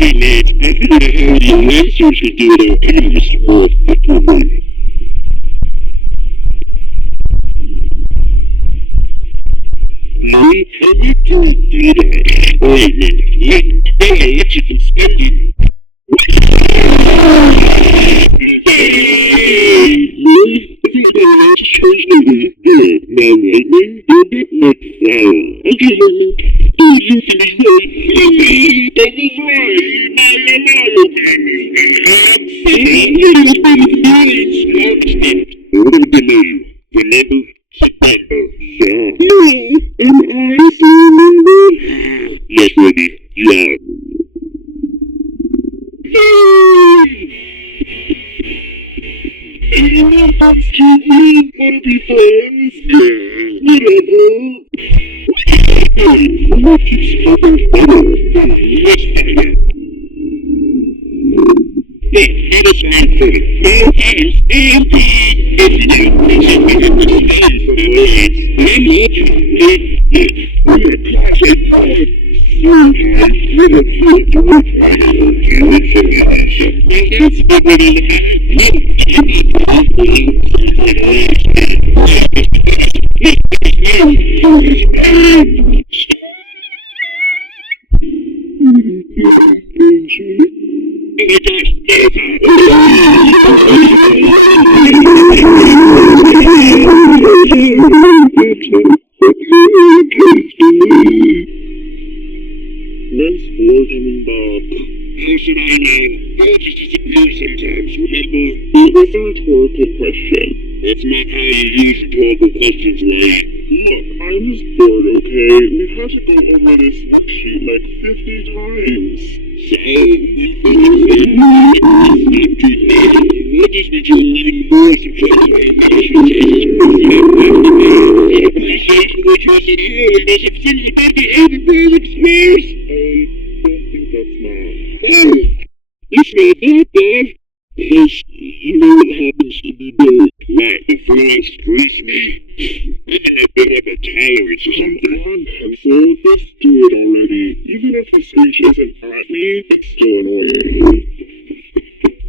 Hey lads, I figured out how the announcers could do it out in this world effectively. Louis, how you doing, dude? Alright, man. Let you can spend it. Louis, I think the announcers changed the way you do it. Now, lightning, you're a bit like flour. Okay, lightning. You can be right. That was right. What did I know you? Remember? September. Yeah. No, am I still remember? Yes, Ruby. You are. Anyone wants to win? Wanna be friends? Yeah. Whatever. What keeps open better? Let's find out. Hey, how does my foot? No thanks, and When's Ford coming back? How should I know? Ford just disappears sometimes, remember? It was a rhetorical question. That's not how you use rhetorical questions, right? Look, I'm just bored, okay? We've had to go over this worksheet like 50 times. So, what is becoming even more subjective appreciation which was in here and does it seem about the 80,000 squares? I don't think that's not. Oh, it's not that bad. Because you know what happens to be broke. What, the flies grease me? I think I've been up a tolerance or something. Come on, Pencil, just do it already. Even if the screech isn't at me, it's still annoying.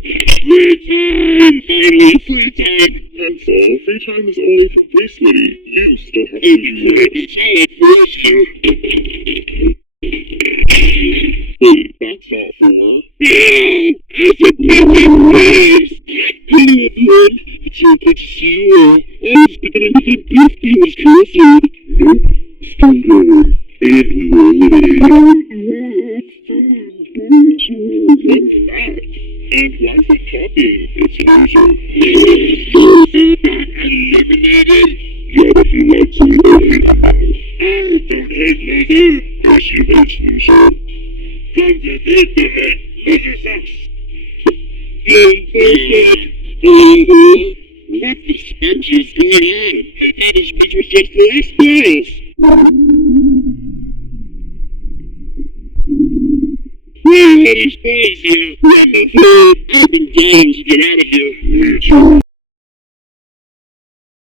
Free time! Finally, free time! Pencil, free time is only for Bracelety. You still have to do it. It's all I force you. Wait, that's not for. No! I said please! Hello everyone, it's so good to see you all. I was beginning to think BFB was cancelled. Nope, still going. And we were eliminated. What's that? And why is it talking? It's loser. Eliminated? Yeah, if you like to know. I don't hate loser. Yes, you hate loser. Come to think of it, loser sucks. What the sponge is going on? I thought this speech was just for X-Files. Where are these boys here? I've been dying to get out of here.